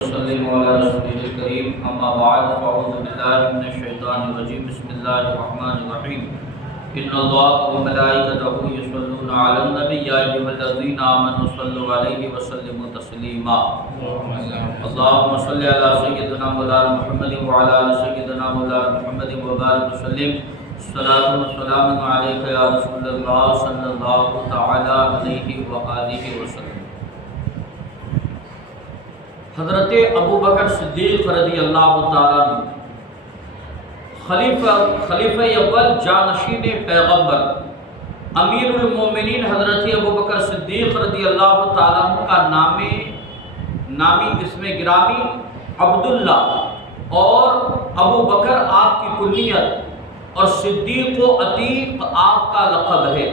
وسلم علی رسول الکریم اما بعد فاعوذ باللہ من الشیطان الرجیم بسم اللہ الرحمن الرحیم ان اللہ وملائکتہ یصلون علی النبی یا ایھا الذین آمنوا صلوا علیہ وسلموا تسلیما اللهم صل علی سیدنا مولانا محمد وعلی آل سیدنا مولانا محمد وبارک وسلم صلاۃ و سلام علیک یا رسول اللہ صلی اللہ تعالی علیہ وآلہ وسلم۔ حضرت ابو بکر صدیق رضی اللہ تعالیٰ عنہ خلیفہ اول جانشین پیغمبر امیر المومنین حضرت ابو بکر صدیق رضی اللہ تعالیٰ عنہ کا نامی اسم گرامی عبداللہ اور ابو بکر آپ کی کنیت اور صدیق و عتیق آپ کا لقب ہے۔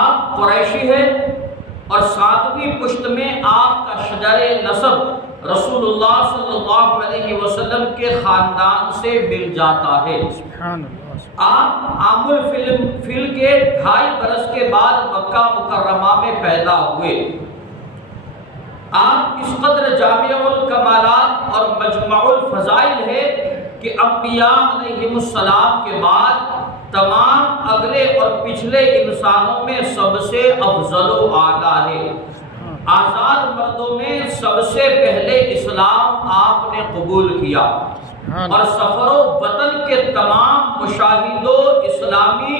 آپ قریشی ہیں اور ساتویں پشت میں آپ کا شجر نسب رسول اللہ صلی اللہ علیہ وسلم کے خاندان سے مل جاتا ہے۔ آپ عام الفیل کے 2.5 برس کے بعد مکہ مکرمہ میں پیدا ہوئے۔ آپ اس قدر جامع الکمالات اور مجمع الفضائل ہے کہ انبیاء علیہم السلام کے بعد تمام اگلے اور پچھلے انسانوں میں سب سے افضل و اعلیٰ ہے۔ آزاد مردوں میں سب سے پہلے اسلام آپ نے قبول کیا اور سفر و وطن کے تمام مشاہد و اسلامی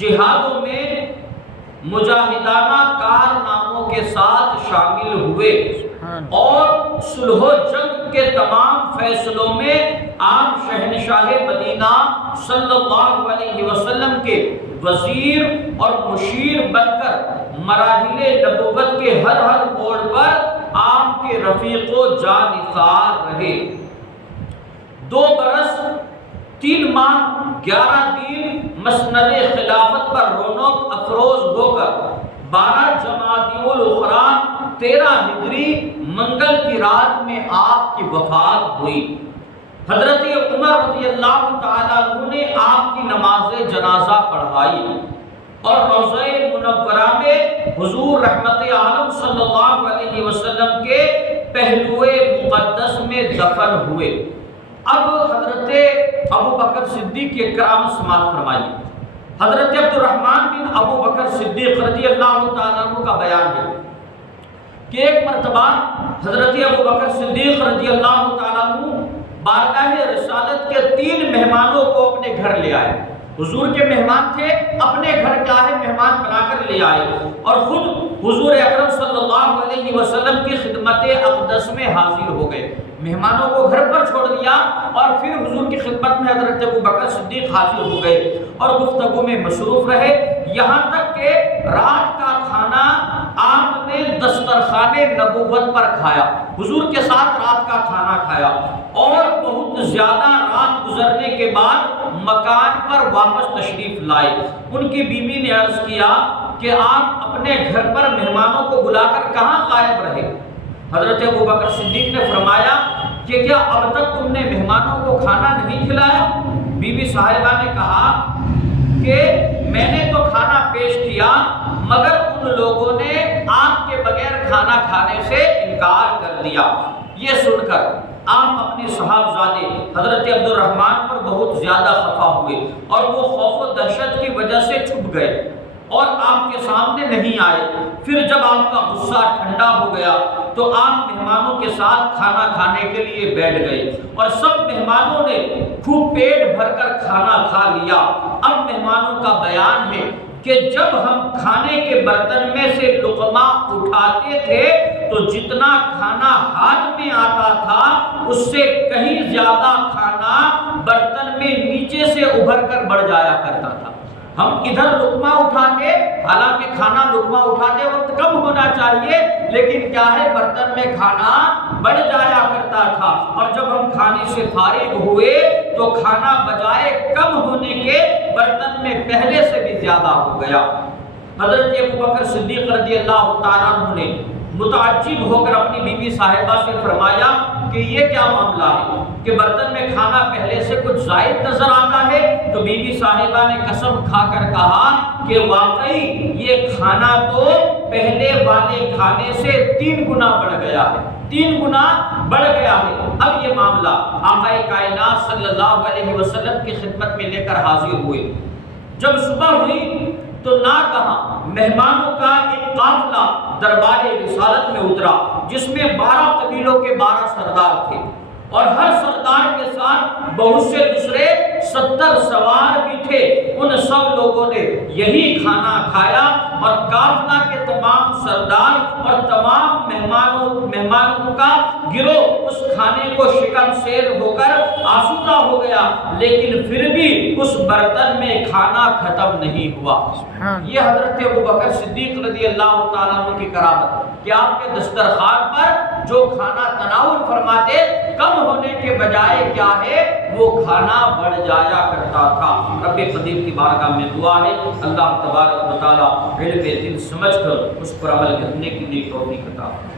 جہادوں میں مجاہدانہ کارناموں کے ساتھ شامل ہوئے اور صلح و جنگ کے تمام فیصلوں میں آپ شہنشاہ مدینہ صلی اللہ علیہ وسلم کے وزیر اور مشیر بن کر مراحل نبوت کے ہر موڑ پر آپ کے رفیق و جانثار رہے۔ 2 برس 3 ماہ 11 دن مسند خلافت پر رونق افروز ہو کر 12 جمادی الاخری 13 ہجری منگل کی رات میں آپ کی وفات ہوئی۔ حضرت عمر رضی اللہ تعالیٰ عنہ نے آپ کی نماز جنازہ پڑھائی اور روضہ منورہ میں حضور رحمت عالم صلی اللہ علیہ وسلم کے پہلو مقدس میں دفن ہوئے۔ اب حضرت ابو بکر صدیق کے کرام سماعت فرمائیے۔ حضرت عبد الرحمن بن ابو بکر صدیق رضی اللہ تعالیٰ عنہ کا بیان ہے کہ ایک مرتبہ حضرت ابو بکر صدیق رضی اللہ تعالیٰ عنہ بارگاہ رسالت کے 3 مہمانوں کو اپنے گھر لے آئے۔ حضور کے مہمان تھے، اپنے گھر کیا ہے مہمان بنا کر لے آئے اور خود حضور اکرم صلی اللہ علیہ وسلم کی خدمت اقدس میں حاضر ہو گئے۔ مہمانوں کو گھر پر چھوڑ دیا اور پھر حضور کی خدمت میں حضرت ابو بکر صدیق حاضر ہو گئے اور گفتگو میں مصروف رہے، یہاں تک کہ رات کا کھانا آپ نے دسترخوان نبوت پر کھایا، حضور کے ساتھ رات کا کھانا کھایا اور بہت زیادہ رات گزرنے کے بعد مکان پر واپس تشریف لائے۔ ان کی بیوی نے عرض کیا کہ آپ اپنے گھر پر مہمانوں کو بلا کر کہاں غائب رہے؟ حضرت ابو بکر صدیق نے فرمایا کہ کیا اب تک تم نے مہمانوں کو کھانا نہیں کھلایا؟ بی بی صاحبہ نے کہا کہ میں نے تو کھانا پیش کیا مگر ان لوگوں نے آپ کے بغیر کھانا کھانے سے انکار کر دیا۔ یہ سن کر آپ اپنے صاحبزادے حضرت عبد الرحمن پر بہت زیادہ خفا ہوئے اور وہ خوف و دہشت کی وجہ سے چھپ گئے اور آپ کے سامنے نہیں آئے۔ پھر جب آپ کا غصہ ٹھنڈا ہو گیا تو آپ مہمانوں کے ساتھ کھانا کھانے کے لیے بیٹھ گئے اور سب مہمانوں نے خوب پیٹ بھر کر کھانا کھا لیا۔ اب مہمانوں کا بیان ہے کہ جب ہم کھانے کے برتن میں سے لقمہ اٹھاتے تھے تو جتنا کھانا ہاتھ میں آتا تھا اس سے کہیں زیادہ کھانا برتن میں نیچے سے ابھر کر بڑھ جایا کرتا تھا۔ ہم ادھر لقمہ اٹھاتے، حالانکہ کھانا لقمہ اٹھاتے وقت کم ہونا چاہیے لیکن کیا ہے برتن میں کھانا بڑھ جایا کرتا تھا، اور جب ہم کھانے سے فارغ ہوئے تو کھانا بجائے کم ہونے کے برتن میں پہلے سے بھی زیادہ ہو گیا۔ حضرت ابو بکر صدیق رضی اللہ تعالیٰ عنہ نے متعجب ہو کر اپنی بیوی صاحبہ سے فرمایا کہ یہ کیا معاملہ ہے کہ برتن میں کھانا پہلے سے کچھ زائد نظر آتا ہے؟ تو بی بی صاحبہ نے قسم کھا کر کہا کہ واقعی یہ کھانا تو پہلے والے کھانے سے 3 گنا بڑھ گیا ہے، 3 گنا بڑھ گیا ہے۔ اب یہ معاملہ آقا کائنات صلی اللہ علیہ وسلم کی خدمت میں لے کر حاضر ہوئے۔ جب صبح ہوئی تو ناگہاں مہمانوں کا ایک قافلہ دربار رسالت میں اترا، جس میں 12 قبیلوں کے 12 سردار تھے، اور ہر سردار کے ساتھ بہت سے دوسرے 70 سوار بھی تھے۔ ان سب لوگوں نے یہی کھانا کھایا، اور قافلہ کے تمام سردار اور تمام مہمانوں کا گروہ اس کھانے کو شکم سیر ہو کر آسودہ ہو گیا، لیکن پھر بھی اس برتن میں کھانا ختم نہیں ہوا۔ یہ حضرت ابوبکر صدیق رضی اللہ تعالیٰ عنہ کی کرامت کہ آپ کے دسترخوان پر جو کھانا تناول فرماتے، کم ہونے کے بجائے کیا ہے وہ کھانا بڑھ جایا کرتا تھا۔ رب قدیر کی بارگاہ میں دعا ہے اللہ تبارک و تعالیٰ علم دل سمجھ کر اس پر عمل کرنے کی توفیق عطا فرمائے۔